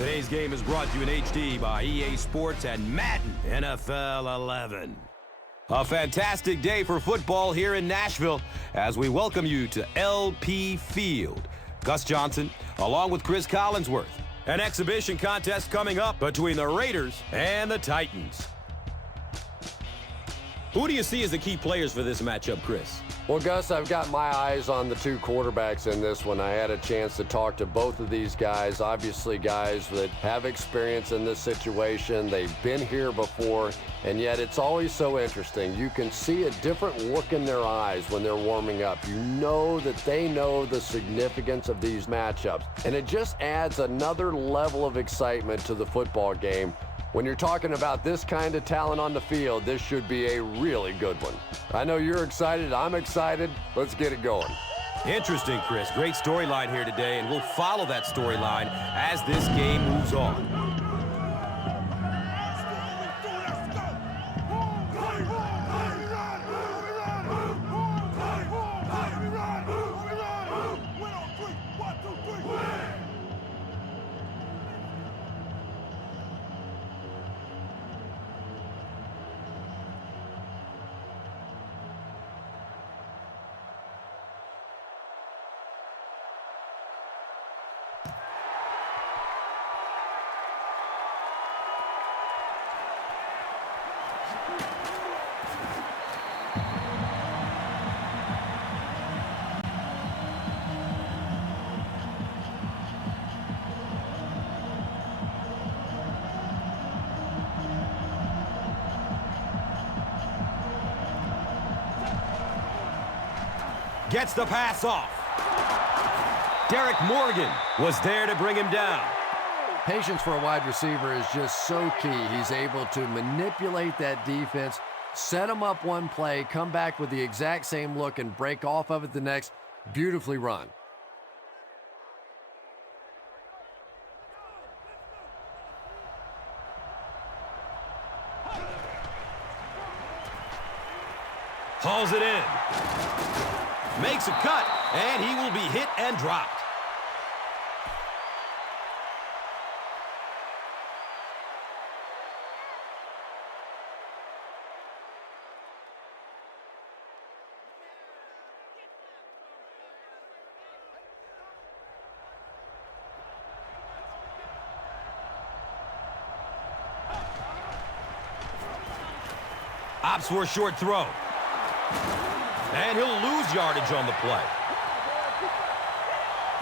Today's game is brought to you in HD by EA Sports and Madden NFL 11. A fantastic day for football here in Nashville as we welcome you to LP Field. Gus Johnson, along with Chris Collinsworth. An exhibition contest coming up between the Raiders and the Titans. Who do you see as the key players for this matchup, Chris? Well, Gus, I've got my eyes on the two quarterbacks in this one. I had a chance to talk to both of these guys, obviously guys that have experience in this situation. They've been here before, and yet it's always so interesting. You can see a different look in their eyes when they're warming up. You know that they know the significance of these matchups, and it just adds another level of excitement to the football game. When you're talking about this kind of talent on the field, this should be a really good one. I know you're excited. I'm excited. Let's get it going. Interesting, Chris. Great storyline here today, and we'll follow that storyline as this game moves on. Gets the pass off. Derek Morgan was there to bring him down. Patience for a wide receiver is just so key. He's able to manipulate that defense, set them up one play, come back with the exact same look, and break off of it the next. Beautifully run. Hauls it in. Makes a cut, and he will be hit and dropped. Opts for a short throw. And he'll lose yardage on the play.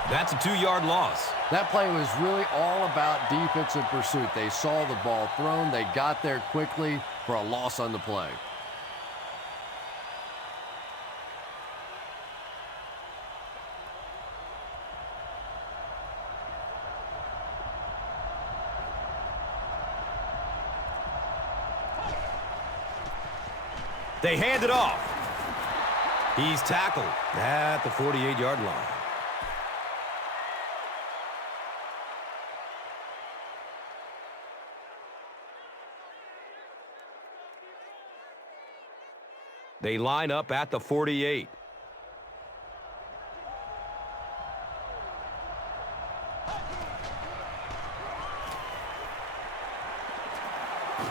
That's a 2-yard loss. That play was really all about defensive pursuit. They saw the ball thrown. They got there quickly for a loss on the play. They hand it off. He's tackled at the 48-yard line. They line up at the 48.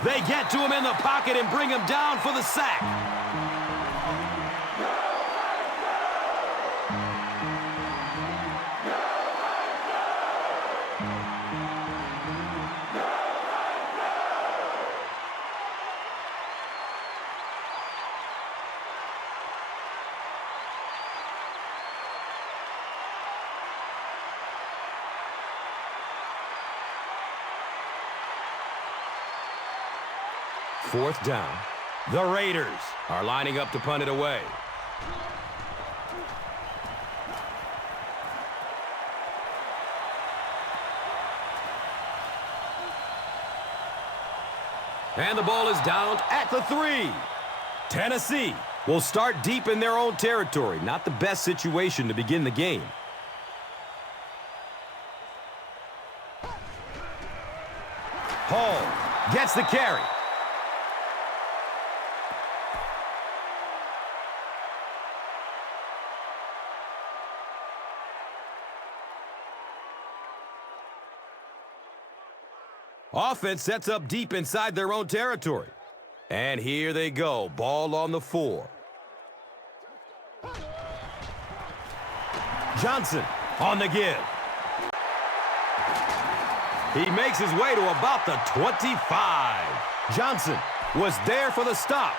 They get to him in the pocket and bring him down for the sack. Fourth down. The Raiders are lining up to punt it away. And the ball is down at the 3. Tennessee will start deep in their own territory. Not the best situation to begin the game. Hall gets the carry. Offense sets up deep inside their own territory. And here they go. Ball on the 4. Johnson on the give. He makes his way to about the 25. Johnson was there for the stop.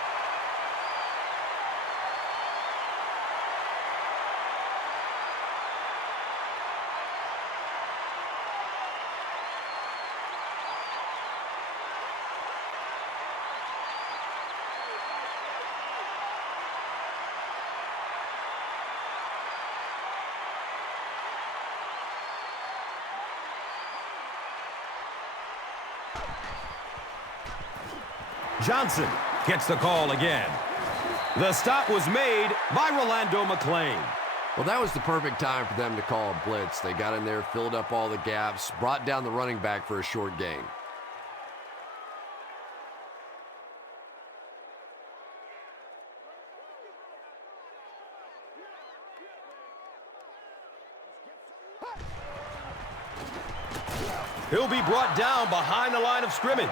Johnson gets the call again. The stop was made by Rolando McClain. Well, that was the perfect time for them to call a blitz. They got in there, filled up all the gaps, brought down the running back for a short gain. He'll be brought down behind the line of scrimmage.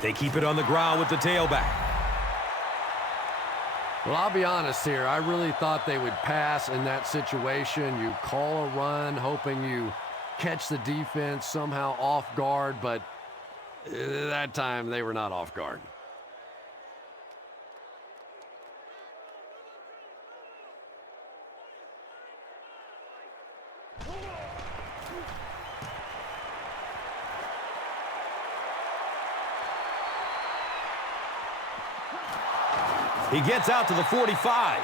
They keep it on the ground with the tailback. Well, I'll be honest here. I really thought they would pass in that situation. You call a run, hoping you catch the defense somehow off guard, but that time they were not off guard. He gets out to the 45.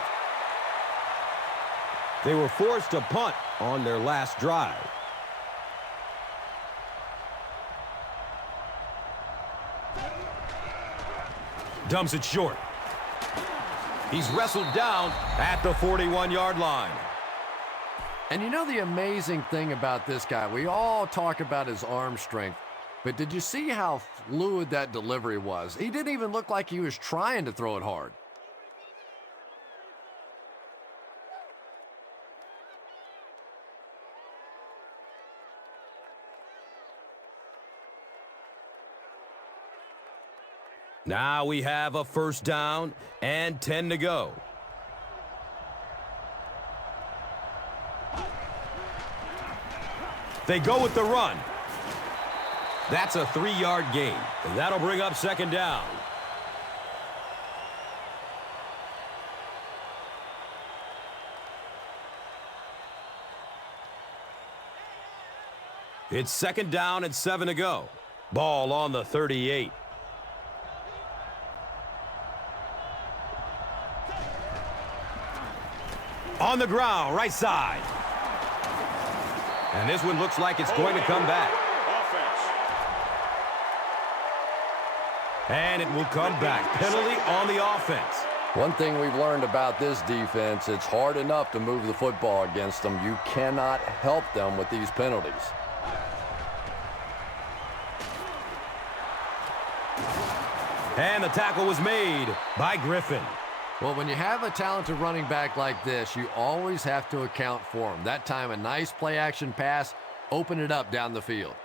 They were forced to punt on their last drive. Dumps it short. He's wrestled down at the 41-yard line. And you know the amazing thing about this guy, we all talk about his arm strength, but did you see how fluid that delivery was? He didn't even look like he was trying to throw it hard. Now we have a first down and 10 to go. They go with the run. That's a 3-yard gain. And that'll bring up second down. It's second down and 7 to go. Ball on the 38. On the ground, right side. And this one looks like it's going to come back. And it will come back. Penalty on the offense. One thing we've learned about this defense, it's hard enough to move the football against them. You cannot help them with these penalties. And the tackle was made by Griffin. Well, when you have a talented running back like this, you always have to account for him. That time, a nice play-action pass, open it up down the field.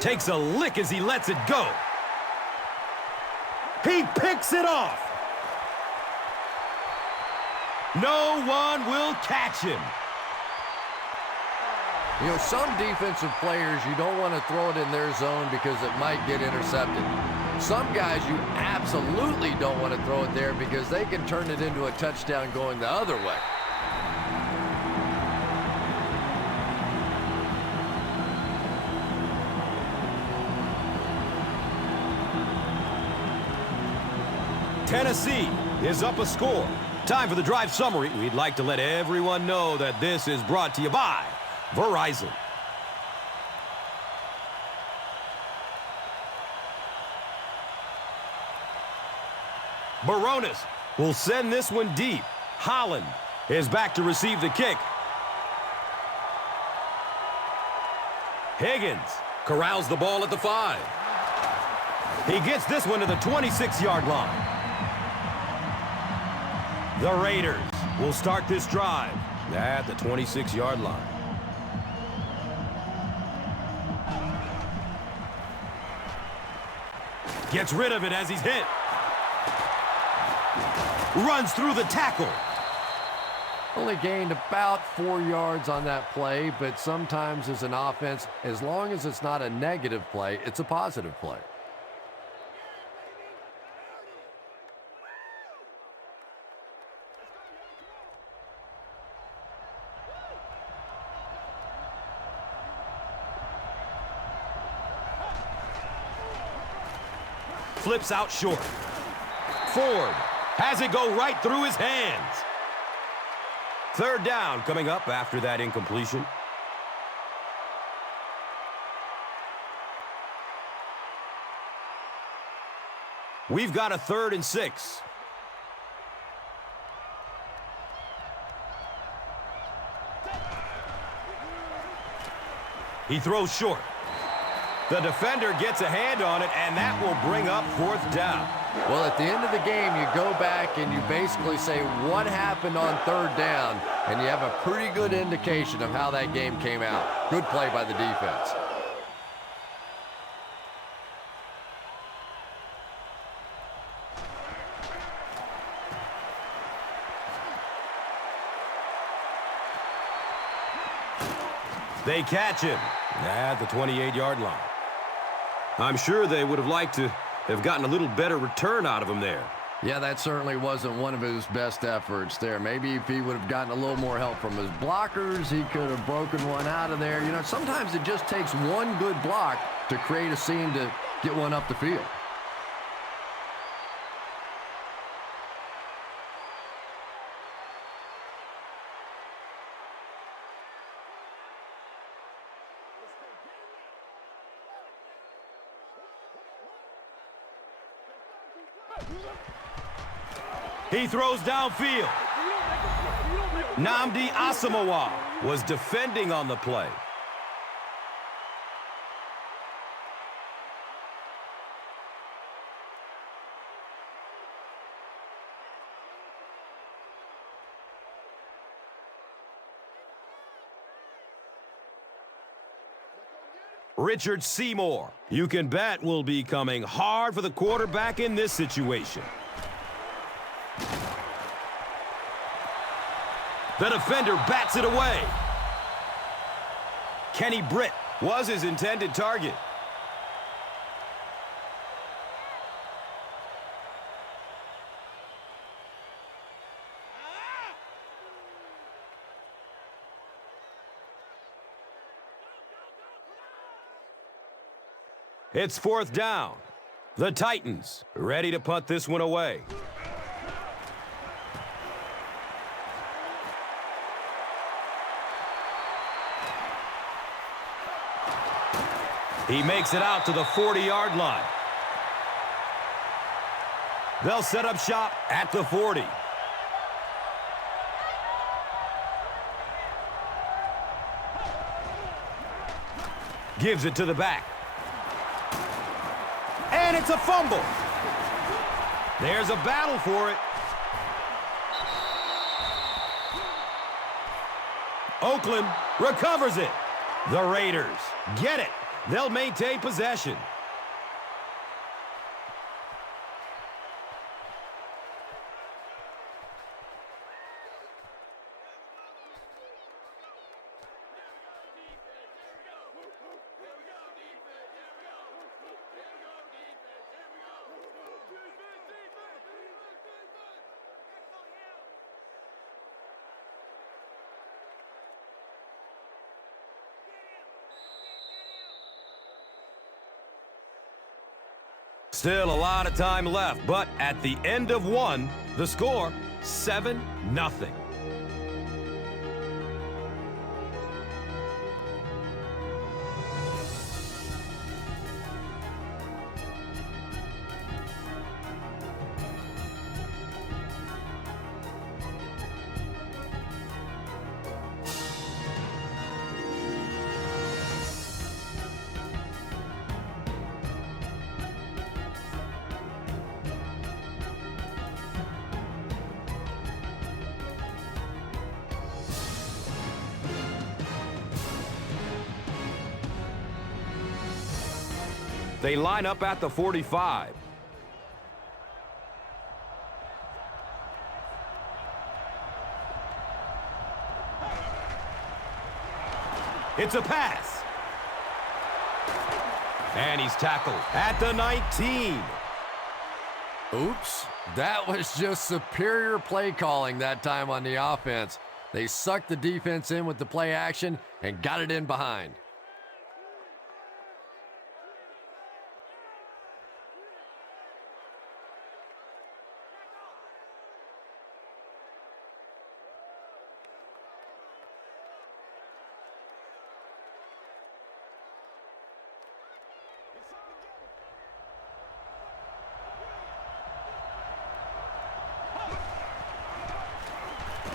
Takes a lick as he lets it go. He picks it off. No one will catch him. You know, some defensive players, you don't want to throw it in their zone because it might get intercepted. Some guys, you absolutely don't want to throw it there because they can turn it into a touchdown going the other way. Tennessee is up a score. Time for the drive summary. We'd like to let everyone know that this is brought to you by Verizon. Baronis will send this one deep. Holland is back to receive the kick. Higgins corrals the ball at the 5. He gets this one to the 26-yard line. The Raiders will start this drive at the 26-yard line. Gets rid of it as he's hit. Runs through the tackle. Only gained about 4 yards on that play, but sometimes as an offense, as long as it's not a negative play, it's a positive play. Flips out short. Ford has it go right through his hands. Third down coming up after that incompletion. We've got a 3rd and 6. He throws short. The defender gets a hand on it, and that will bring up 4th down. Well, at the end of the game, you go back and you basically say what happened on 3rd down, and you have a pretty good indication of how that game came out. Good play by the defense. They catch him at the 28-yard line. I'm sure they would have liked to have gotten a little better return out of him there. Yeah, that certainly wasn't one of his best efforts there. Maybe if he would have gotten a little more help from his blockers, he could have broken one out of there. You know, sometimes it just takes one good block to create a scene to get one up the field. He throws downfield. Nnamdi Asomugha was defending on the play. Richard Seymour, you can bet, will be coming hard for the quarterback in this situation. The defender bats it away. Kenny Britt was his intended target. It's 4th down. The Titans ready to punt this one away. He makes it out to the 40-yard line. They'll set up shop at the 40. Gives it to the back. And it's a fumble. There's a battle for it. Oakland recovers it. The Raiders get it. They'll maintain possession. Still a lot of time left, but at the end of one, the score, 7-0. They line up at the 45. It's a pass. And he's tackled at the 19. Oops, that was just superior play calling that time on the offense. They sucked the defense in with the play action and got it in behind.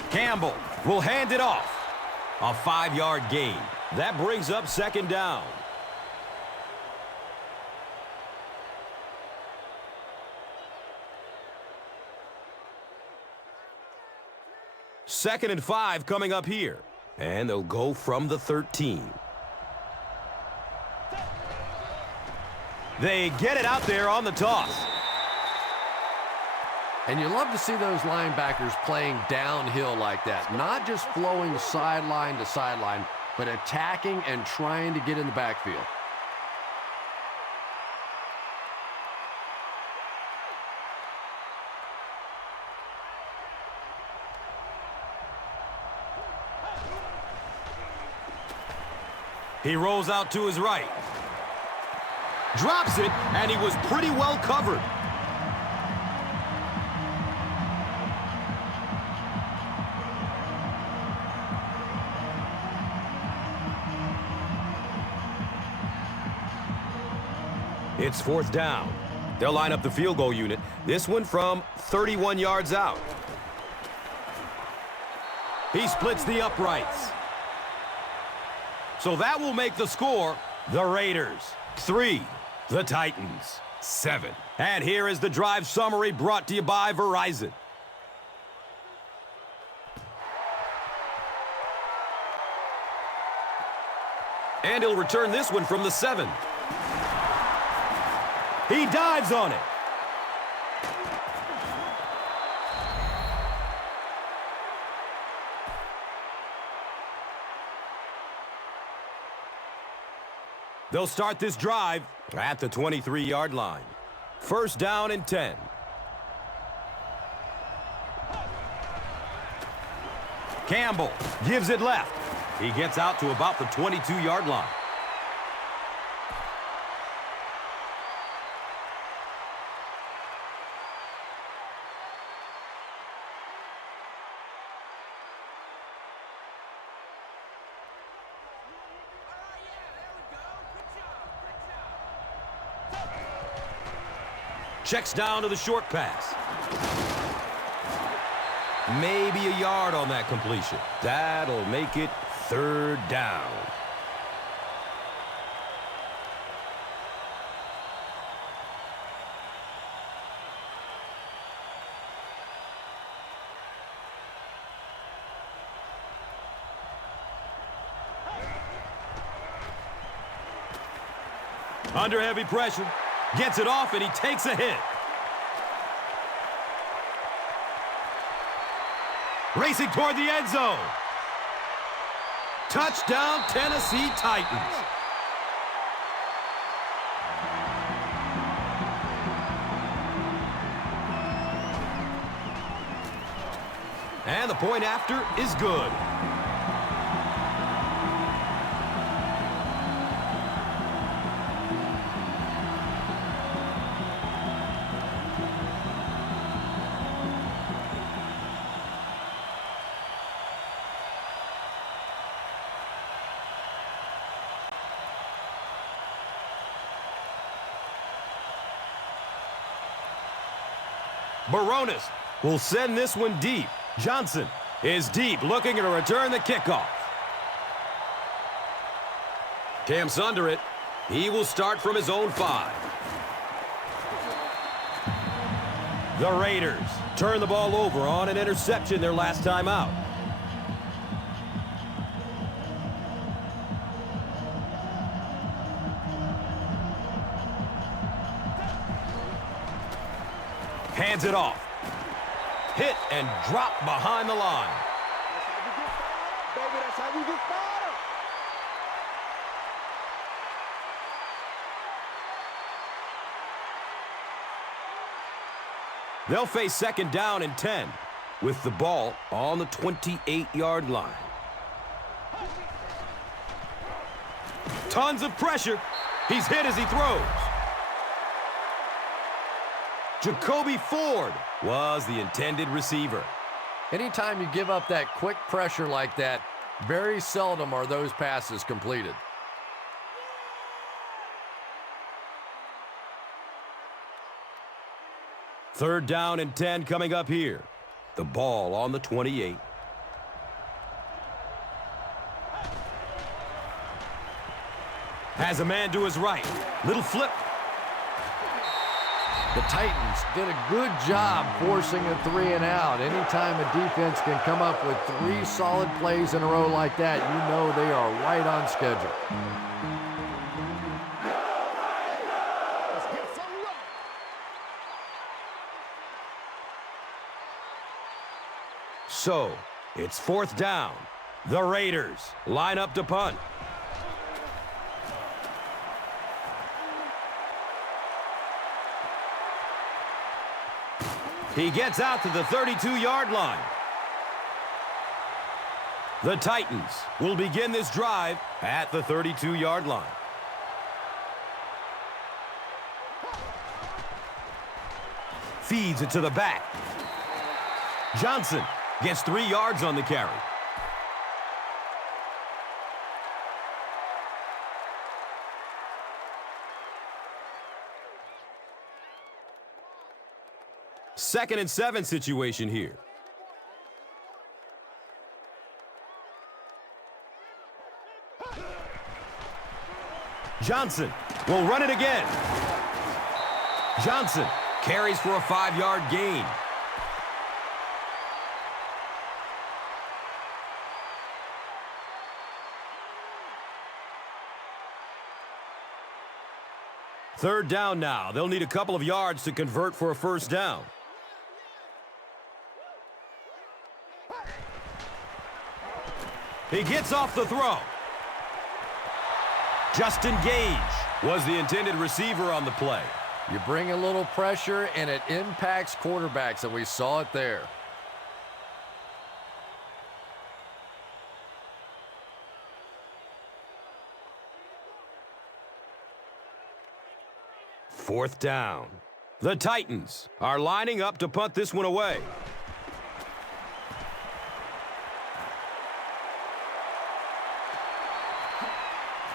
Campbell will hand it off. A 5-yard gain. That brings up second down. Second and 5 coming up here. And they'll go from the 13. They get it out there on the toss. And you love to see those linebackers playing downhill like that. Not just flowing sideline to sideline, but attacking and trying to get in the backfield. He rolls out to his right. Drops it, and he was pretty well covered. It's fourth down. They'll line up the field goal unit. This one from 31 yards out. He splits the uprights. So that will make the score the Raiders 3, the Titans 7. And here is the drive summary brought to you by Verizon. And he'll return this one from the 7. He dives on it. They'll start this drive at the 23-yard line. First down and 10. Campbell gives it left. He gets out to about the 22-yard line. Checks down to the short pass. Maybe a yard on that completion. That'll make it third down. Under heavy pressure. Gets it off, and he takes a hit. Racing toward the end zone. Touchdown, Tennessee Titans. And the point after is good. Baronis will send this one deep. Johnson is deep, looking to return the kickoff. Camps under it. He will start from his own 5. The Raiders turn the ball over on an interception their last time out. Hands it off. Hit and drop behind the line. That's how you get fired. They'll face second down and 10 with the ball on the 28-yard line. Tons of pressure. He's hit as he throws. Jacoby Ford was the intended receiver. Anytime you give up that quick pressure like that, very seldom are those passes completed. Third down and 10 coming up here. The ball on the 28. Has a man to his right. Little flip. The Titans did a good job forcing a 3 and out. Anytime a defense can come up with 3 solid plays in a row like that, you know they are right on schedule. Let's get some love. So, it's fourth down. The Raiders line up to punt. He gets out to the 32-yard line. The Titans will begin this drive at the 32-yard line. Feeds it to the back. Johnson gets 3 yards on the carry. Second and 7 situation here. Johnson will run it again. Johnson carries for a 5-yard gain. Third down now. They'll need a couple of yards to convert for a first down. He gets off the throw. Justin Gage was the intended receiver on the play. You bring a little pressure, and it impacts quarterbacks, and we saw it there. Fourth down. The Titans are lining up to punt this one away.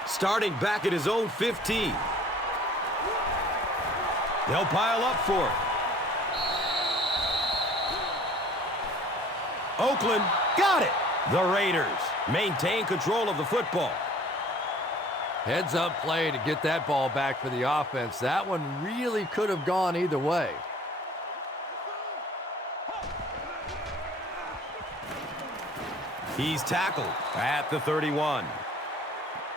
Starting back at his own 15. They'll pile up for it. Oakland got it. The Raiders maintain control of the football. Heads up play to get that ball back for the offense. That one really could have gone either way. He's tackled at the 31.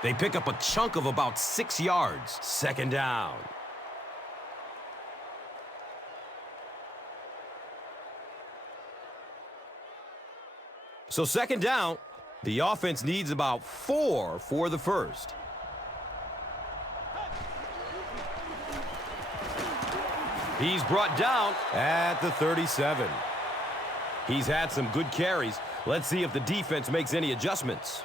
They pick up a chunk of about 6 yards. Second down. So second down, the offense needs about 4 for the first. He's brought down at the 37. He's had some good carries. Let's see if the defense makes any adjustments.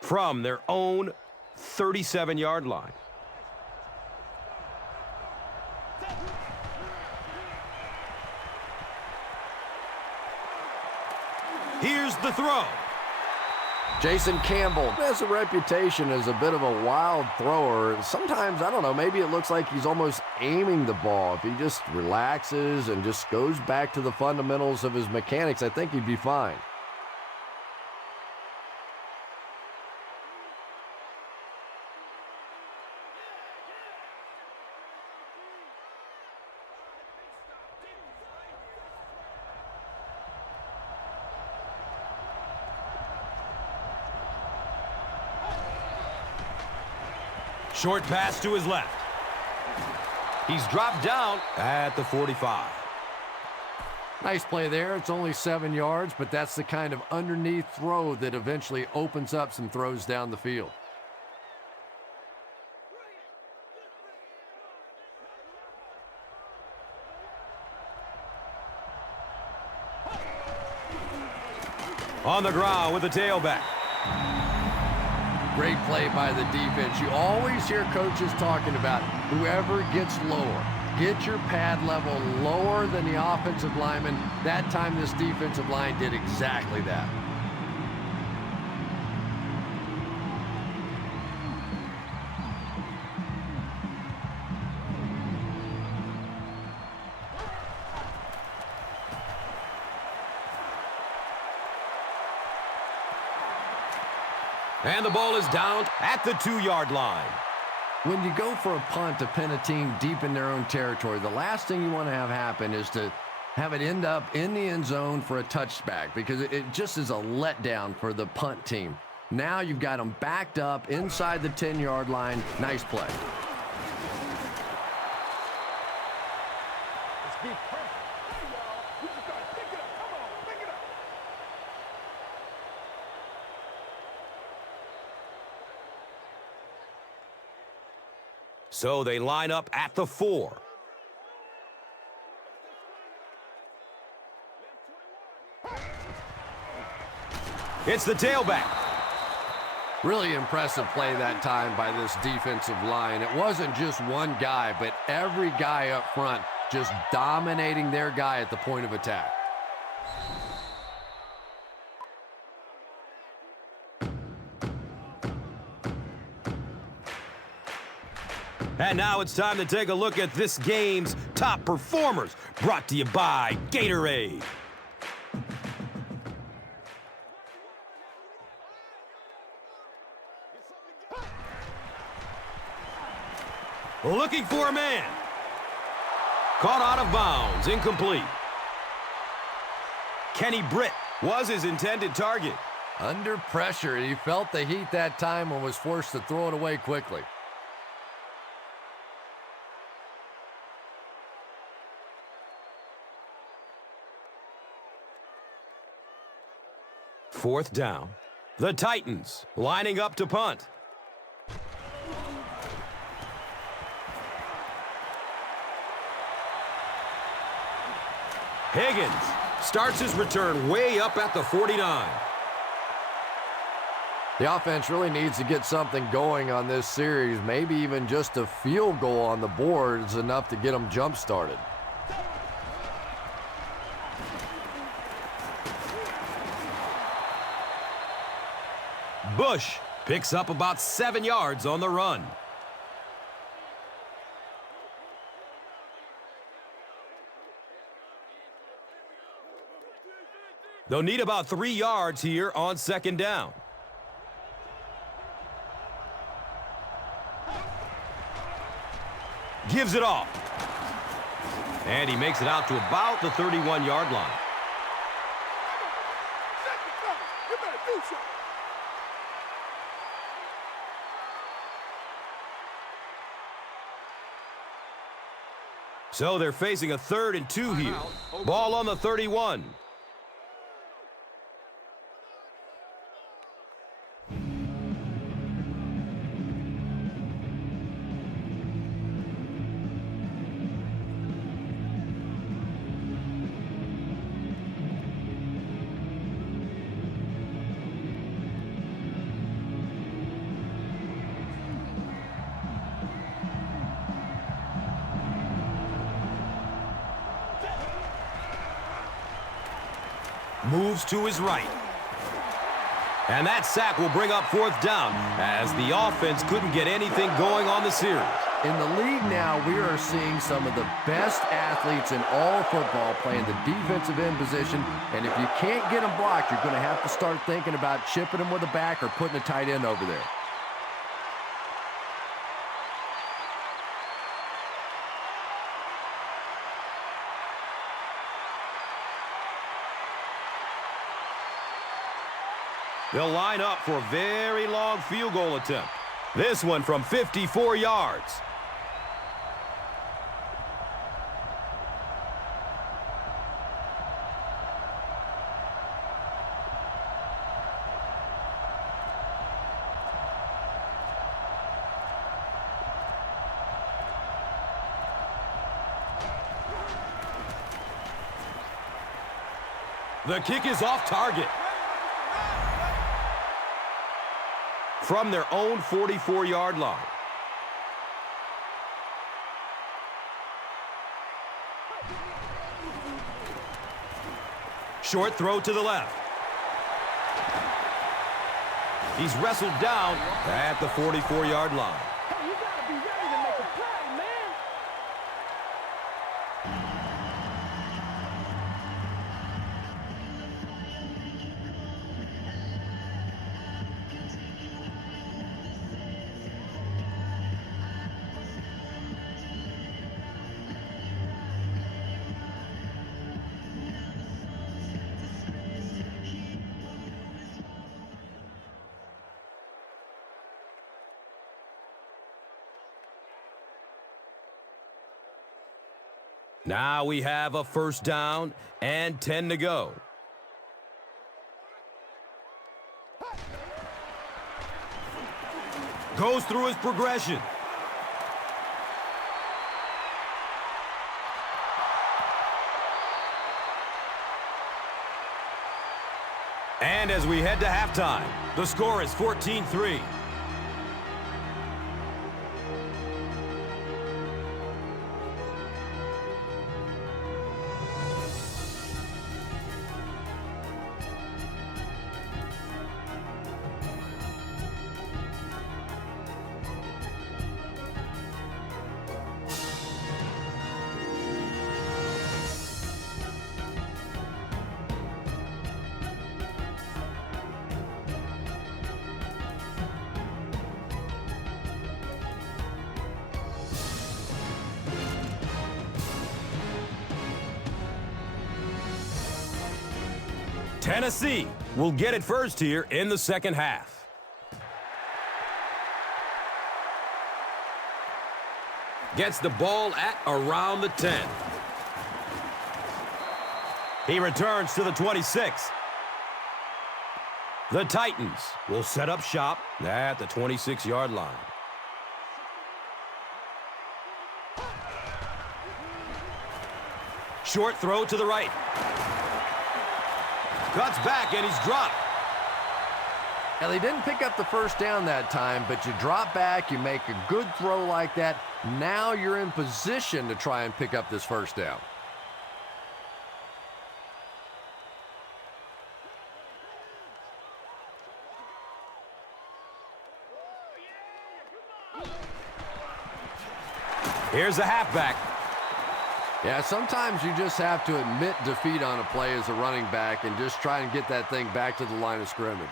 From their own 37-yard line. to throw. Jason Campbell has a reputation as a bit of a wild thrower. Sometimes, I don't know, maybe it looks like he's almost aiming the ball. If he just relaxes and just goes back to the fundamentals of his mechanics, I think he'd be fine. Short pass to his left. He's dropped down at the 45. Nice play there. It's only 7 yards, but that's the kind of underneath throw that eventually opens up some throws down the field. On the ground with the tailback. Great play by the defense. You always hear coaches talking about whoever gets lower. Get your pad level lower than the offensive lineman. That time this defensive line did exactly that. And the ball is down at the 2-yard line. When you go for a punt to pin a team deep in their own territory, the last thing you want to have happen is to have it end up in the end zone for a touchback, because it just is a letdown for the punt team. Now you've got them backed up inside the 10-yard line. Nice play. Let's be perfect. Hey, y'all. We just gotta pick it up. Come on, pick it up. So they line up at the 4. It's the tailback. Really impressive play that time by this defensive line. It wasn't just one guy, but every guy up front just dominating their guy at the point of attack. And now it's time to take a look at this game's top performers, brought to you by Gatorade. Looking for a man. Caught out of bounds, incomplete. Kenny Britt was his intended target. Under pressure, he felt the heat that time and was forced to throw it away quickly. Fourth down. The Titans lining up to punt. Higgins starts his return way up at the 49. The offense really needs to get something going on this series. Maybe even just a field goal on the board is enough to get them jump-started. Bush picks up about 7 yards on the run. They'll need about 3 yards here on second down. Gives it off. And he makes it out to about the 31-yard line. You better do something. So they're facing a 3rd and 2 here. Ball on the 31. Moves to his right. And that sack will bring up fourth down as the offense couldn't get anything going on the series. In the league now, we are seeing some of the best athletes in all of football playing the defensive end position. And if you can't get them blocked, you're going to have to start thinking about chipping them with a back or putting a tight end over there. They'll line up for a very long field goal attempt. This one from 54 yards. The kick is off target. From their own 44-yard line. Short throw to the left. He's wrestled down at the 44-yard line. Hey, you gotta be ready to make a play, man. Now we have a first down and 10 to go. Goes through his progression. And as we head to halftime, the score is 14-3. Tennessee will get it first here in the second half. Gets the ball at around the 10. He returns to the 26. The Titans will set up shop at the 26-yard line. Short throw to the right. Cuts back, and he's dropped. Now, they didn't pick up the first down that time, but you drop back, you make a good throw like that. Now you're in position to try and pick up this first down. Here's the halfback. Yeah, sometimes you just have to admit defeat on a play as a running back and just try and get that thing back to the line of scrimmage.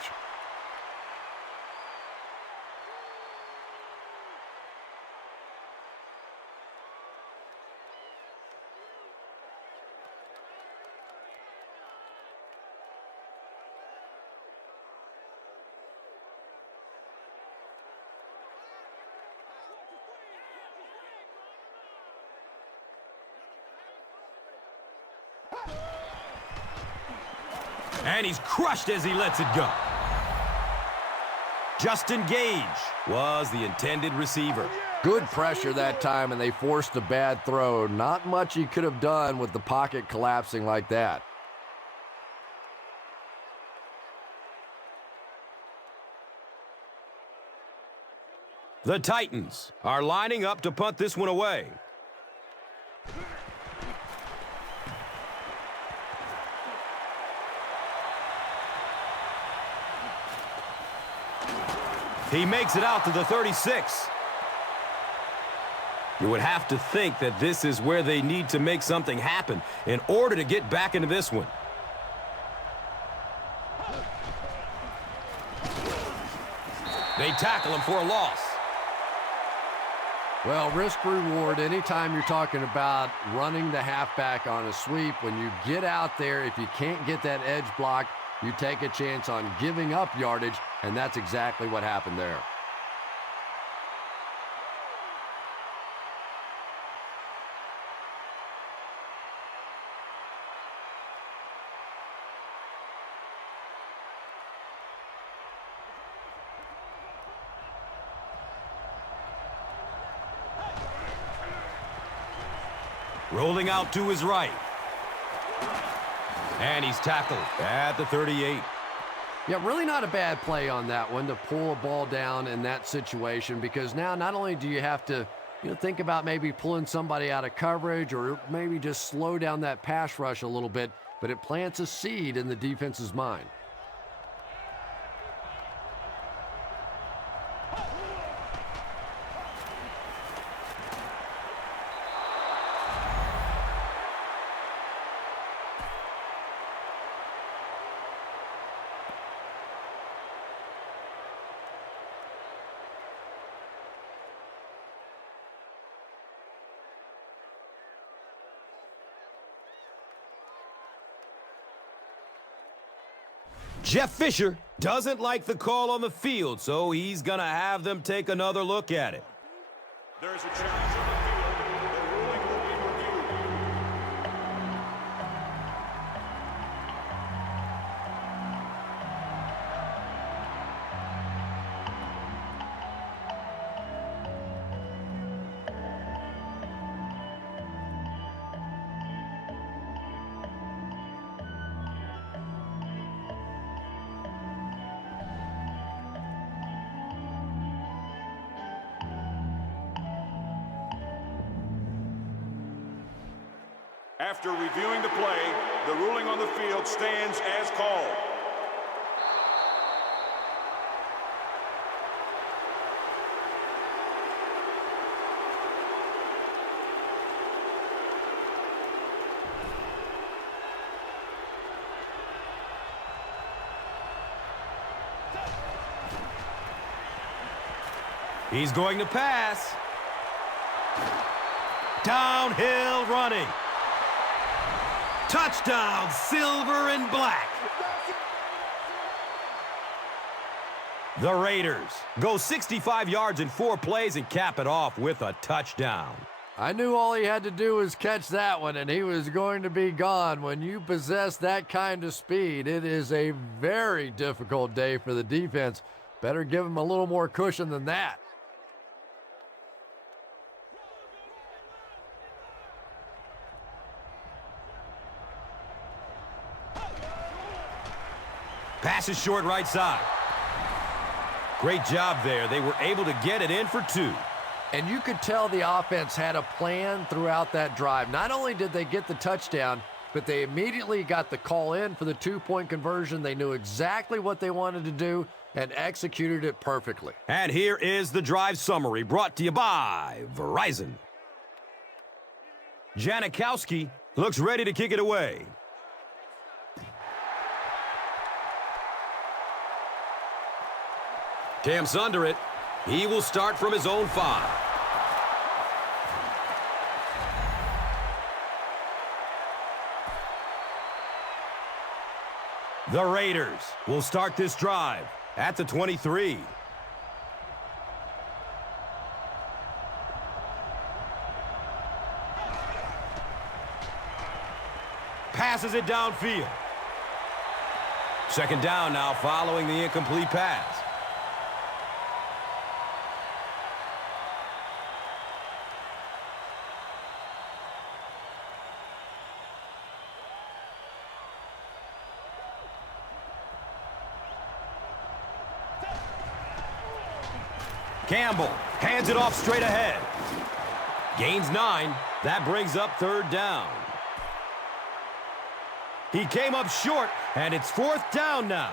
And he's crushed as he lets it go. Justin Gage was the intended receiver. Good pressure that time, and they forced a bad throw. Not much he could have done with the pocket collapsing like that. The Titans are lining up to punt this one away. He makes it out to the 36. You would have to think that this is where they need to make something happen in order to get back into this one. They tackle him for a loss. Well, risk-reward, anytime you're talking about running the halfback on a sweep, when you get out there, if you can't get that edge block, you take a chance on giving up yardage, and that's exactly what happened there. Rolling out to his right. And he's tackled at the 38. Yeah, really not a bad play on that one to pull a ball down in that situation, because now not only do you have to think about maybe pulling somebody out of coverage or maybe just slow down that pass rush a little bit, but it plants a seed in the defense's mind. Jeff Fisher doesn't like the call on the field, so he's going to have them take another look at it. There's a challenge on the field. The ruling will be reviewed. After reviewing the play, the ruling on the field stands as called. He's going to pass. Downhill running. Touchdown, silver and black. The Raiders go 65 yards in 4 plays and cap it off with a touchdown. I knew all he had to do was catch that one, and he was going to be gone. When you possess that kind of speed, it is a very difficult day for the defense. Better give him a little more cushion than that. Pass is short right side. Great job there. They were able to get it in for 2. And you could tell the offense had a plan throughout that drive. Not only did they get the touchdown, but they immediately got the call in for the 2-point conversion. They knew exactly what they wanted to do and executed it perfectly. And here is the drive summary brought to you by Verizon. Janikowski looks ready to kick it away. Cam's under it. He will start from his own 5. The Raiders will start this drive at the 23. Passes it downfield. Second down now following the incomplete pass. Campbell hands it off straight ahead. Gains 9. That brings up 3rd down. He came up short, and it's 4th down now.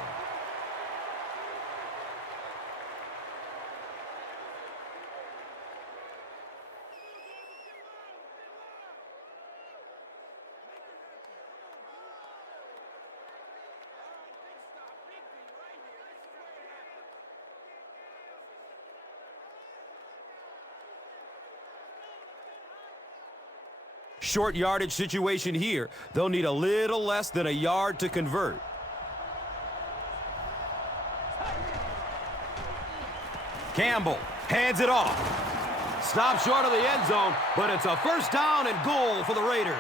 Short yardage situation here. They'll need a little less than a yard to convert. Campbell hands it off. Stops short of the end zone, but it's a first down and goal for the Raiders.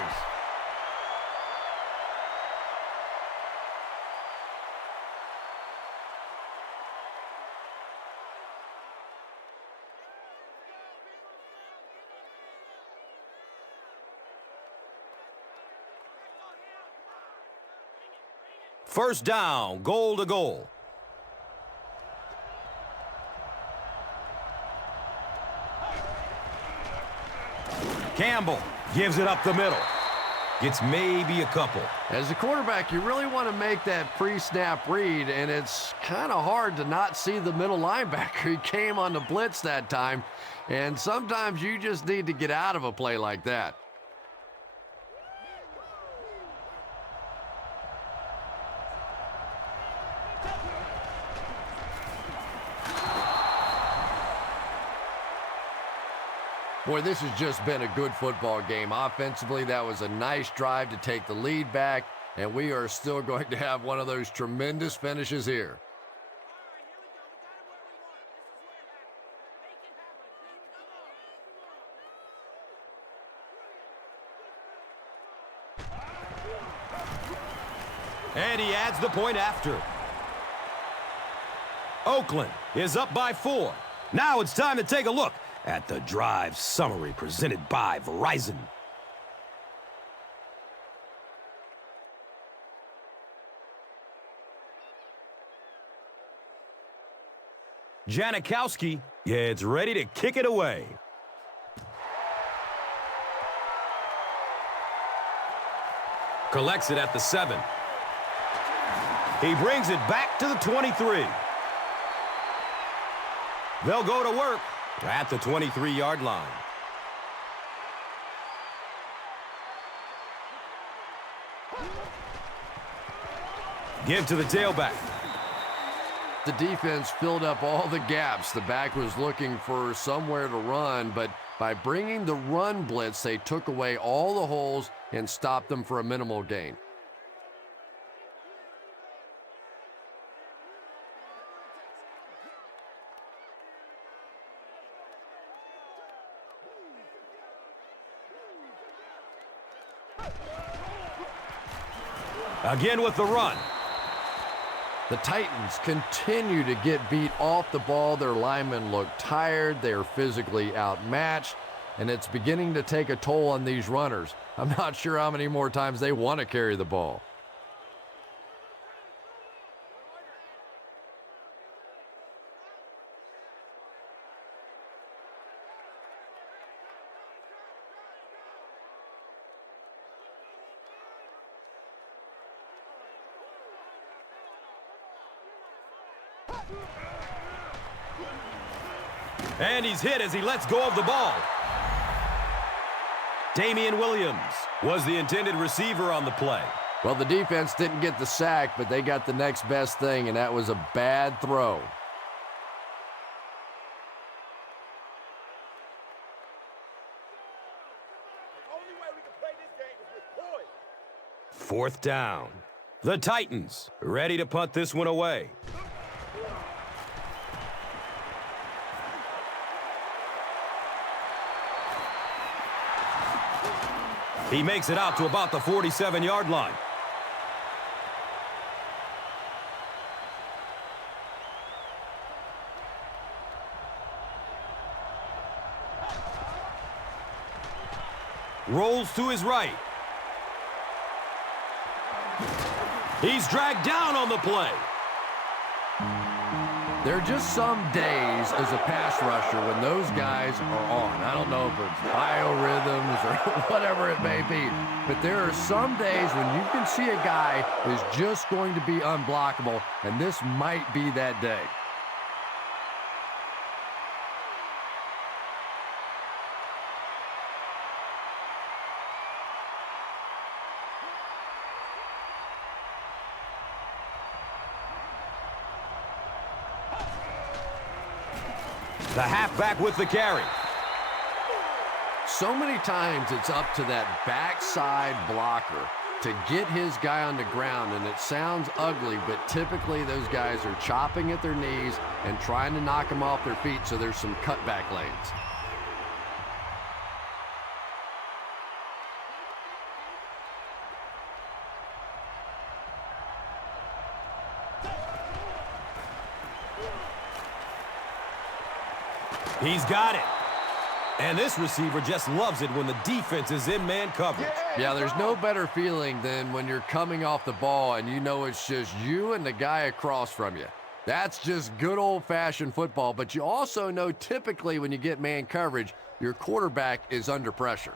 First down, goal to goal. Campbell gives it up the middle. Gets maybe a couple. As a quarterback, you really want to make that pre-snap read, and it's kind of hard to not see the middle linebacker. He came on the blitz that time, and sometimes you just need to get out of a play like that. Boy, this has just been a good football game. Offensively, that was a nice drive to take the lead back, and we are still going to have one of those tremendous finishes here. And he adds the point after. Oakland is up by 4. Now it's time to take a look at the drive summary presented by Verizon. Janikowski gets ready to kick it away. Collects it at the 7. He brings it back to the 23. They'll go to work at the 23-yard line. Give to the tailback. The defense filled up all the gaps. The back was looking for somewhere to run, but by bringing the run blitz, they took away all the holes and stopped them for a minimal gain. Again with the run. The Titans continue to get beat off the ball. Their linemen look tired. They're physically outmatched, and it's beginning to take a toll on these runners. I'm not sure how many more times they want to carry the ball. And he's hit as he lets go of the ball. Damian Williams was the intended receiver on the play. Well, the defense didn't get the sack, but they got the next best thing, and that was a bad throw. Fourth down. The Titans ready to punt this one away. He makes it out to about the 47-yard line. Rolls to his right. He's dragged down on the play. There are just some days as a pass rusher when those guys are on. I don't know if it's biorhythms or whatever it may be, but there are some days when you can see a guy is just going to be unblockable, and this might be that day. The halfback with the carry. So many times it's up to that backside blocker to get his guy on the ground, and it sounds ugly, but typically those guys are chopping at their knees and trying to knock them off their feet, so there's some cutback lanes. He's got it. And this receiver just loves it when the defense is in man coverage. Yeah, there's no better feeling than when you're coming off the ball and you know it's just you and the guy across from you. That's just good old-fashioned football, but you also know typically when you get man coverage, your quarterback is under pressure.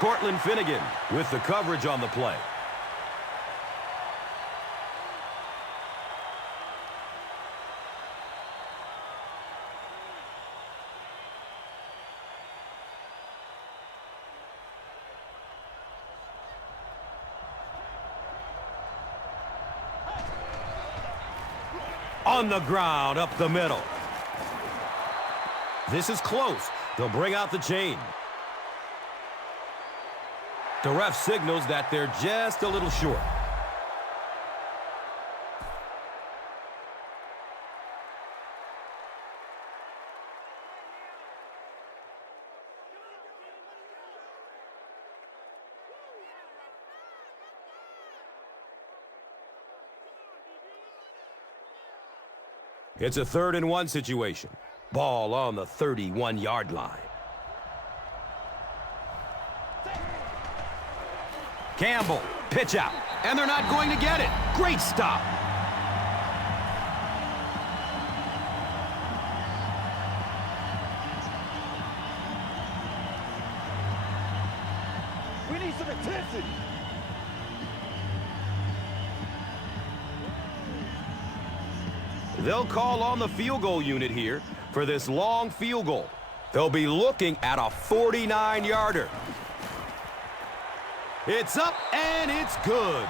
Cortland Finnegan with the coverage on the play. On the ground, up the middle. This is close. They'll bring out the chain. The ref signals that they're just a little short. It's a 3rd and 1 situation. Ball on the 31-yard line. Campbell, pitch out, and they're not going to get it. Great stop. We need some attention. They'll call on the field goal unit here for this long field goal. They'll be looking at a 49-yarder. It's up, and it's good.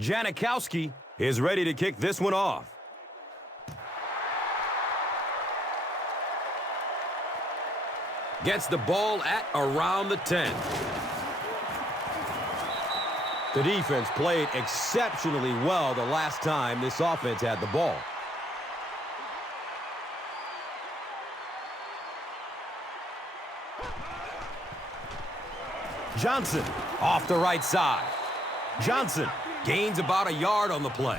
Janikowski is ready to kick this one off. Gets the ball at around the 10. The defense played exceptionally well the last time this offense had the ball. Johnson off the right side. Johnson gains about a yard on the play.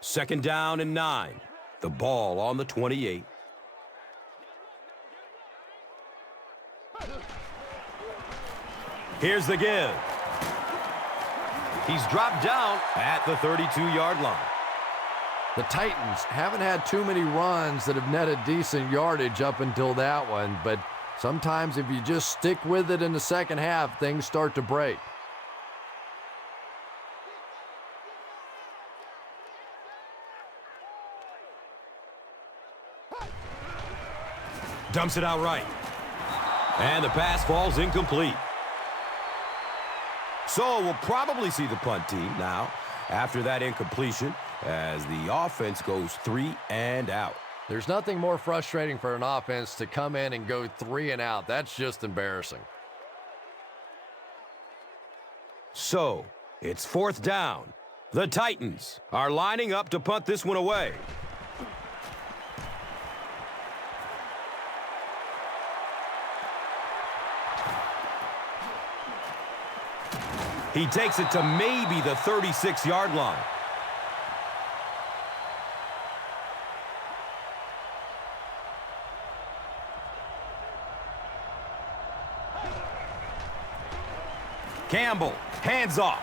Second down and 9. The ball on the 28. Here's the give. He's dropped down at the 32-yard line. The Titans haven't had too many runs that have netted decent yardage up until that one, but sometimes if you just stick with it in the second half, things start to break. Dumps it out right. And the pass falls incomplete. So we'll probably see the punt team now after that incompletion as the offense goes 3 and out. There's nothing more frustrating for an offense to come in and go 3 and out. That's just embarrassing. So it's 4th down. The Titans are lining up to punt this one away. He takes it to maybe the 36-yard line. Campbell, hands off.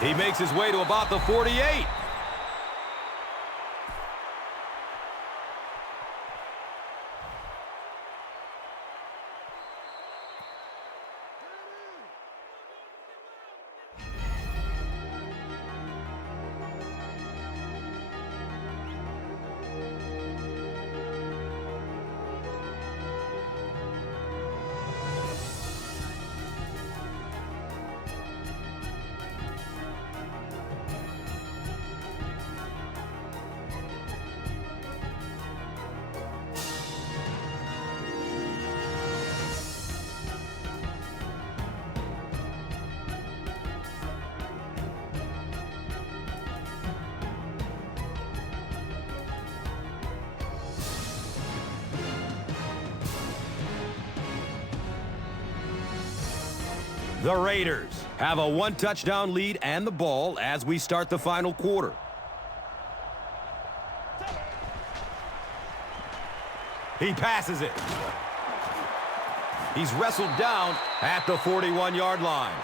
He makes his way to about the 48. The Raiders have a one-touchdown lead and the ball as we start the final quarter. He passes it. He's wrestled down at the 41-yard line.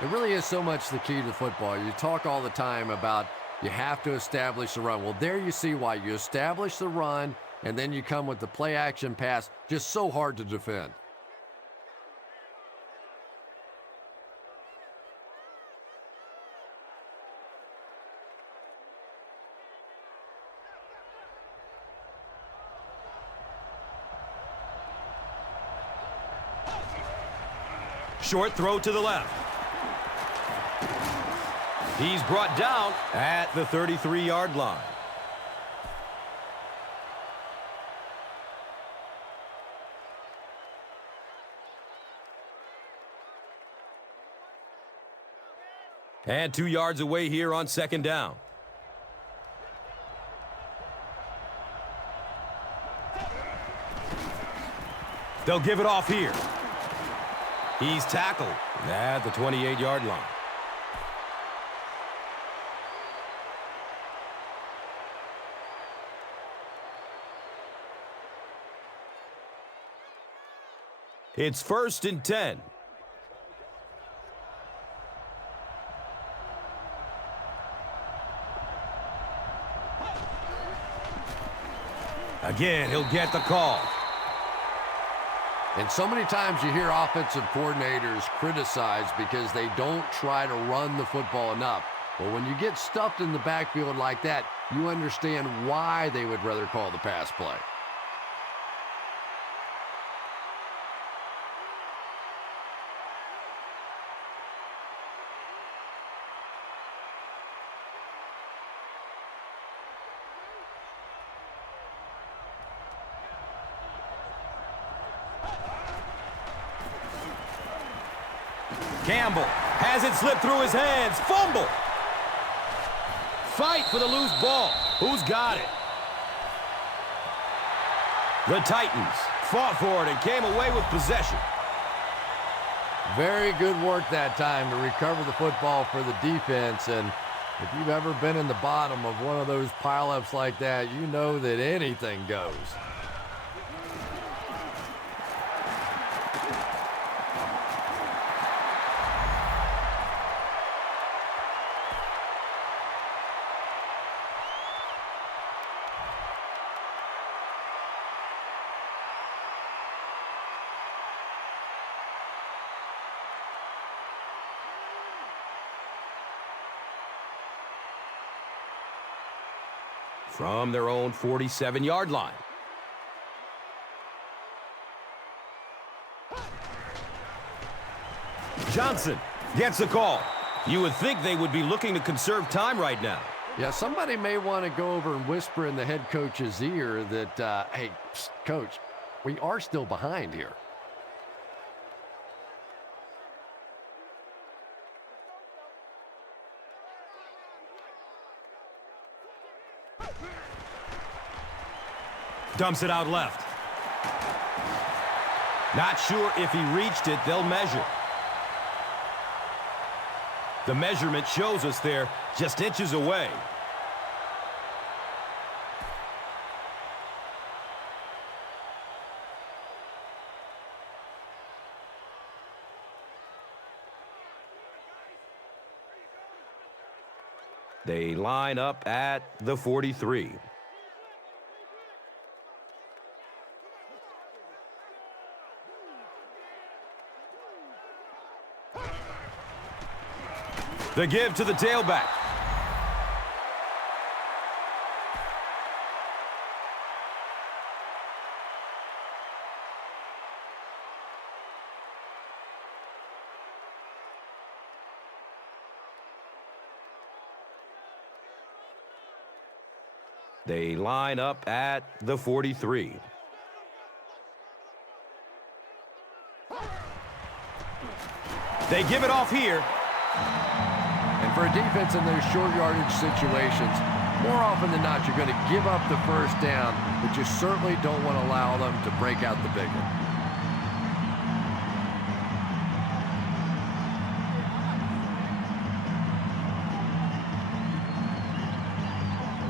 It really is so much the key to football. You talk all the time about you have to establish the run. Well, there you see why. You establish the run, and then you come with the play-action pass. Just so hard to defend. Short throw to the left. He's brought down at the 33-yard line. And 2 yards away here on second down. They'll give it off here. He's tackled at the 28-yard line. It's 1st and 10. Again, he'll get the call. And so many times you hear offensive coordinators criticized because they don't try to run the football enough. But when you get stuffed in the backfield like that, you understand why they would rather call the pass play. Campbell has it slip through his hands. Fumble. Fight for the loose ball. Who's got it? The Titans fought for it and came away with possession. Very good work that time to recover the football for the defense. And if you've ever been in the bottom of one of those pileups like that, you know that anything goes. From their own 47-yard line. Johnson gets the call. You would think they would be looking to conserve time right now. Yeah, somebody may want to go over and whisper in the head coach's ear that, hey, coach, we are still behind here. Dumps it out left. Not sure if he reached it. They'll measure. The measurement shows us they're just inches away. They line up at the 43. The give to the tailback. They line up at the 43. They give it off here. And for a defense in those short yardage situations, more often than not, you're going to give up the first down, but you certainly don't want to allow them to break out the big one.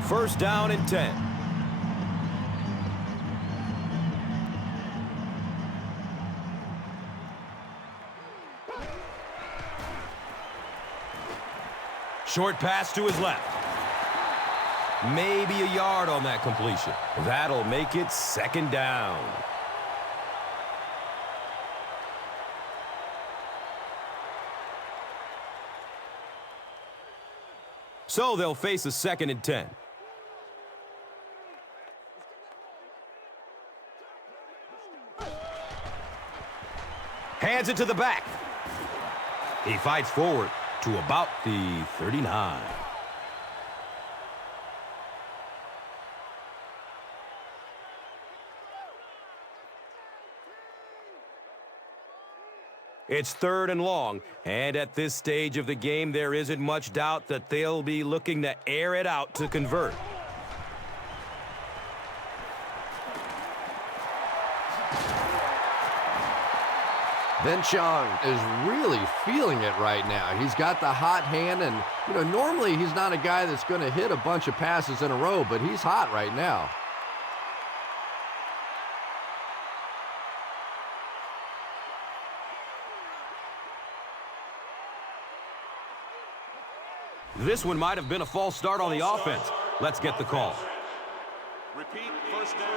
First down and 10. Short pass to his left. Maybe a yard on that completion. That'll make it second down. So they'll face a 2nd and 10. Hands it to the back. He fights forward to about the 39. It's 3rd and long, and at this stage of the game, there isn't much doubt that they'll be looking to air it out to convert. Vince Young is really feeling it right now. He's got the hot hand, and, normally he's not a guy that's going to hit a bunch of passes in a row, but he's hot right now. This one might have been a false start on the offense. Let's get the call. Repeat, first down.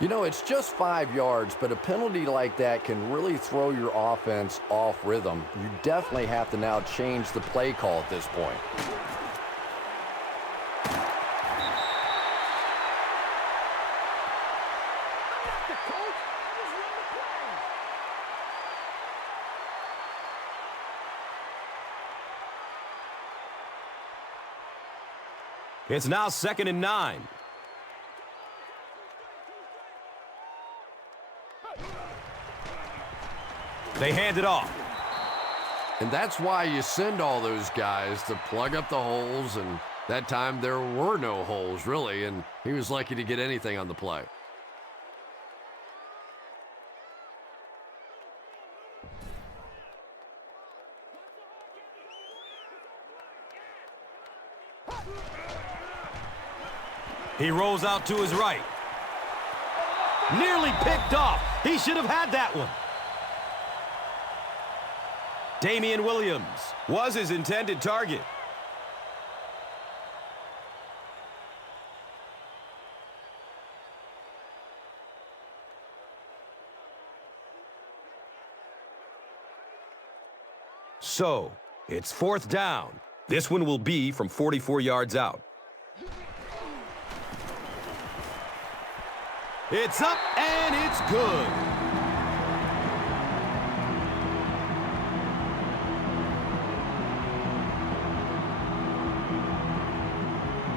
It's just 5 yards, but a penalty like that can really throw your offense off rhythm. You definitely have to now change the play call at this point. It's now 2nd and 9. They hand it off. And that's why you send all those guys to plug up the holes, and that time there were no holes, really, and he was lucky to get anything on the play. He rolls out to his right. Nearly picked off. He should have had that one. Damian Williams was his intended target. So, it's 4th down. This one will be from 44 yards out. It's up and it's good.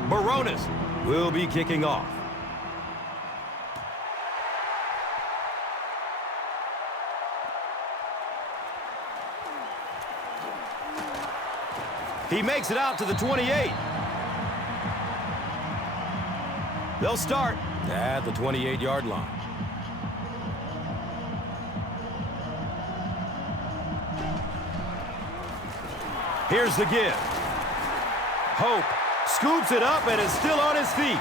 Baronis will be kicking off. He makes it out to the 28. They'll start at the 28-yard line. Here's the give. Hope scoops it up and is still on his feet.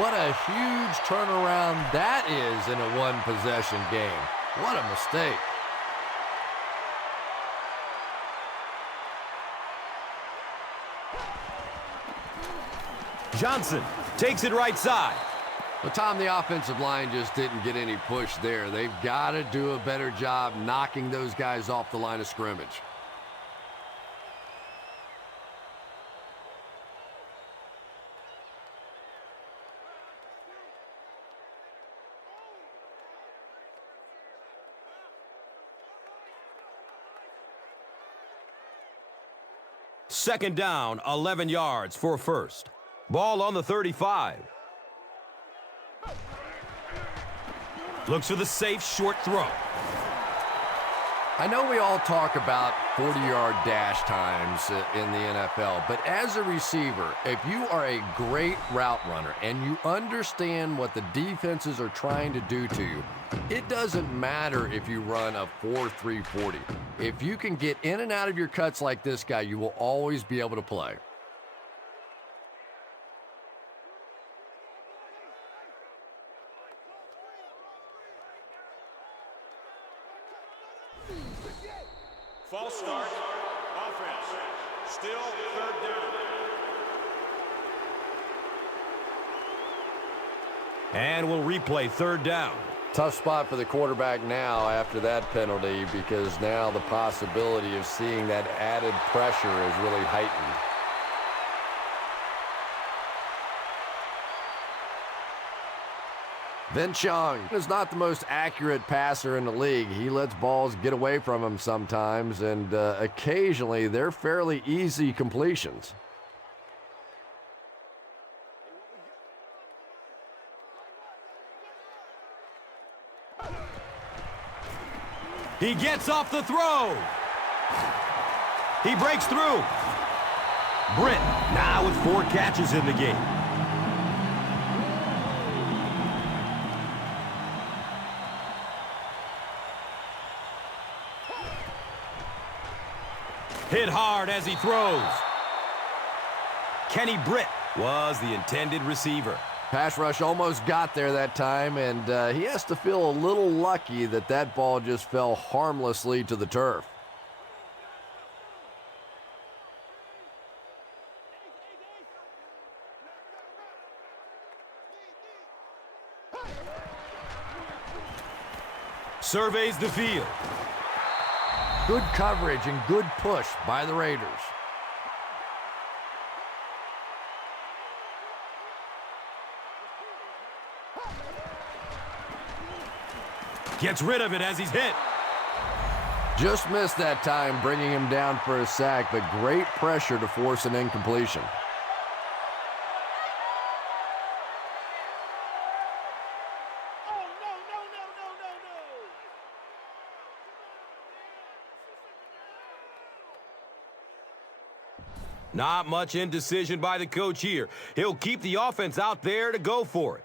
What a huge turnaround that is in a one-possession game. What a mistake. Johnson takes it right side. But Tom, the offensive line just didn't get any push there. They've got to do a better job knocking those guys off the line of scrimmage. Second down, 11 yards for first. Ball on the 35. Looks for the safe short throw. I know we all talk about 40-yard dash times in the NFL, but as a receiver, if you are a great route runner and you understand what the defenses are trying to do to you, it doesn't matter if you run a 4.3 40. If you can get in and out of your cuts like this guy, you will always be able to play. False start. Offense. Still third down. And we'll replay third down. Tough spot for the quarterback now after that penalty, because now the possibility of seeing that added pressure is really heightened. Vince Young is not the most accurate passer in the league. He lets balls get away from him sometimes, and occasionally they're fairly easy completions. He gets off the throw. He breaks through. Britt now with 4 catches in the game. Hit hard as he throws. Kenny Britt was the intended receiver. Pass rush almost got there that time, and he has to feel a little lucky that that ball just fell harmlessly to the turf. Surveys the field. Good coverage and good push by the Raiders. Gets rid of it as he's hit. Just missed that time, bringing him down for a sack, but great pressure to force an incompletion. Not much indecision by the coach here. He'll keep the offense out there to go for it.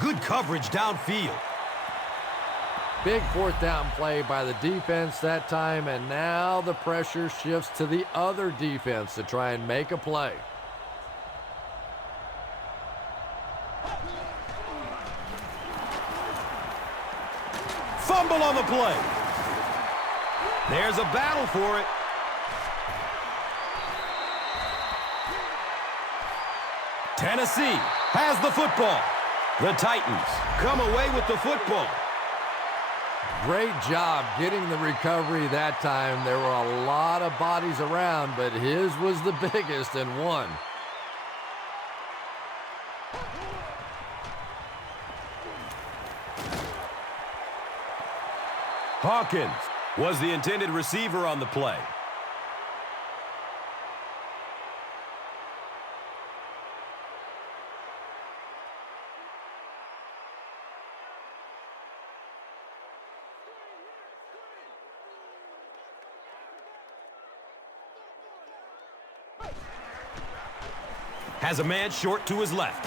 Good coverage downfield. Big fourth down play by the defense that time, and now the pressure shifts to the other defense to try and make a play. Fumble on the play. There's a battle for it. Tennessee has the football. The Titans come away with the football. Great job getting the recovery that time. There were a lot of bodies around, but his was the biggest and won. Hawkins was the intended receiver on the play. Has a man short to his left.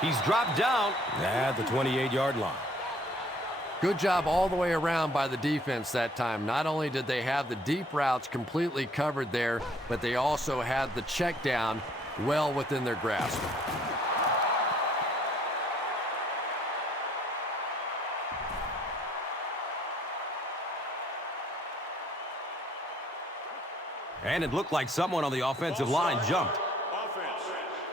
He's dropped down at the 28-yard line. Good job all the way around by the defense that time. Not only did they have the deep routes completely covered there, but they also had the check down well within their grasp. And it looked like someone on the offensive line jumped. Offense.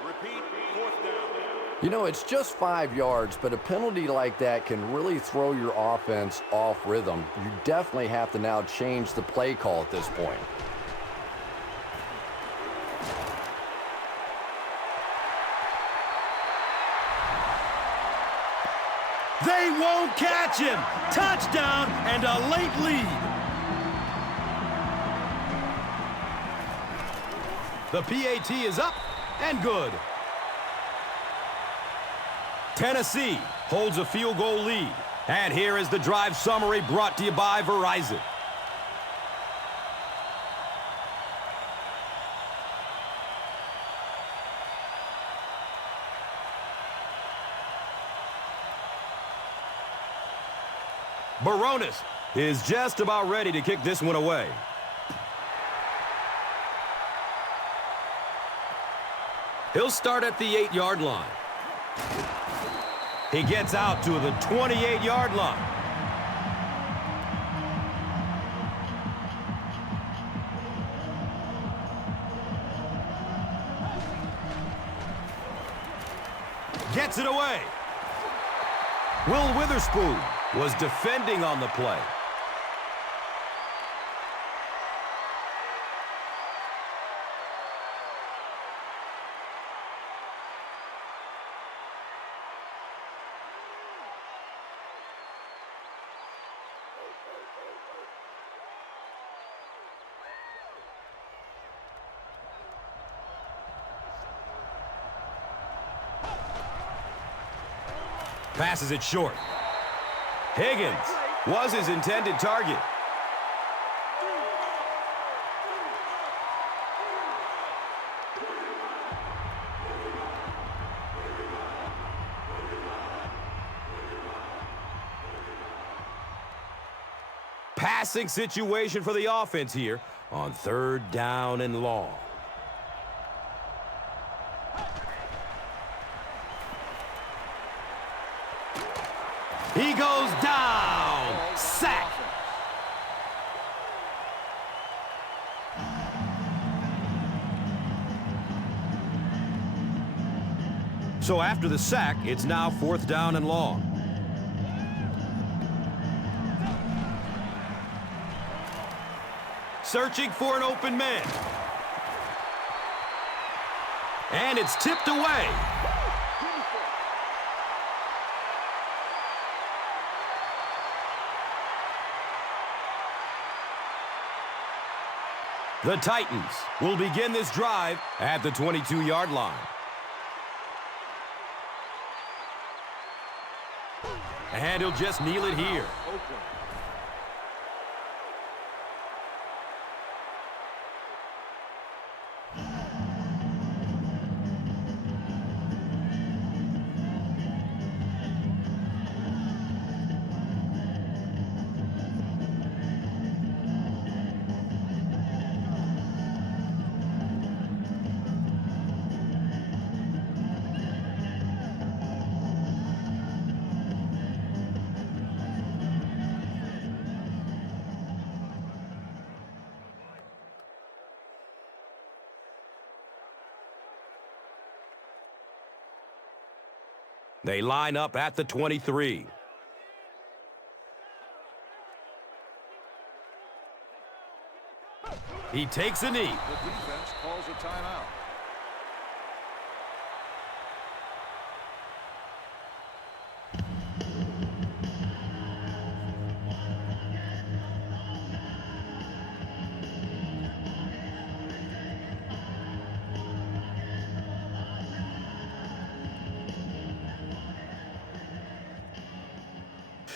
Repeat, 4th down. You know, it's just 5 yards, but a penalty like that can really throw your offense off rhythm. You definitely have to now change the play call at this point. They won't catch him. Touchdown and a late lead. The PAT is up and good. Tennessee holds a field goal lead. And here is the drive summary brought to you by Verizon. Baronis is just about ready to kick this one away. He'll start at the 8-yard line. He gets out to the 28-yard line. Gets it away. Will Witherspoon was defending on the play. Passes it short. Higgins was his intended target. Passing situation for the offense here on 3rd down and long. He goes down. Sack. So after the sack, it's now 4th down and long. Searching for an open man. And it's tipped away. The Titans will begin this drive at the 22-yard line. And he'll just kneel it here. They line up at the 23. He takes a knee. The defense calls a timeout.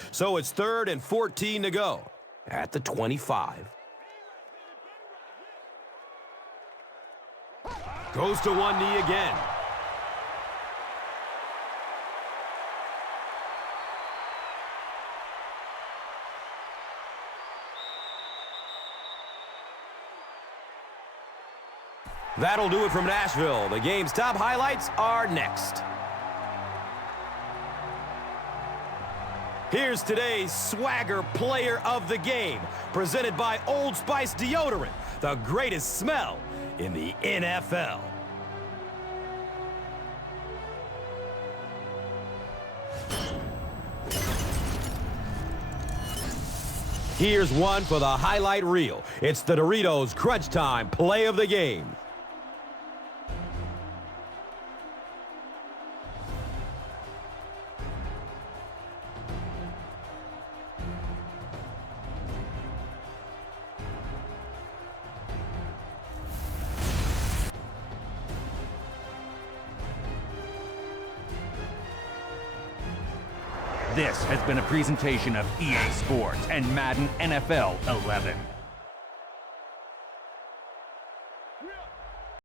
So it's 3rd and 14 to go at the 25. Goes to one knee again. That'll do it from Nashville. The game's top highlights are next. Here's today's Swagger Player of the Game, presented by Old Spice Deodorant, the greatest smell in the NFL. Here's one for the highlight reel. It's the Doritos Crunch Time Play of the Game. This has been a presentation of EA Sports and Madden NFL 11.